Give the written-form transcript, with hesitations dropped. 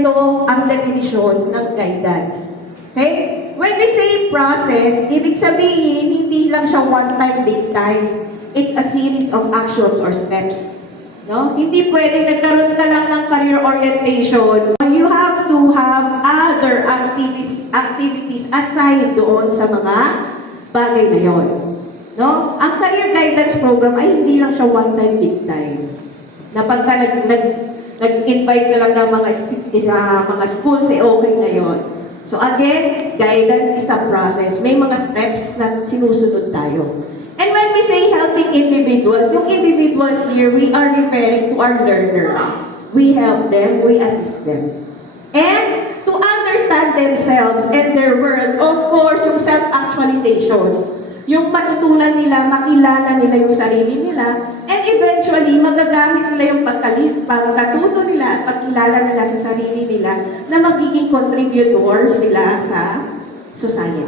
ito ang definition ng guidance. Okay? When we say process, ibig sabihin, hindi lang siya one time, big time. It's a series of actions or steps. No? Hindi pwedeng nagkaroon ka lang ng career orientation. You have to have other activities aside doon sa mga bagay na yon. No? Ang career guidance program ay hindi lang siya one time, big time. Na pagka nag-invite ka lang ng mga schools, eh okay na yon. So again, guidance is a process. May mga steps na sinusunod tayo. And when we say helping individuals, yung individuals here, we are referring to our learners. We help them, we assist them. And to understand themselves and their world, of course, yung self-actualization. Yung matutunan nila, makilala nila yung sarili nila, and eventually, magagamit nila yung pagkatuto nila at pagkilala nila sa sarili nila na magiging contributors sila sa society.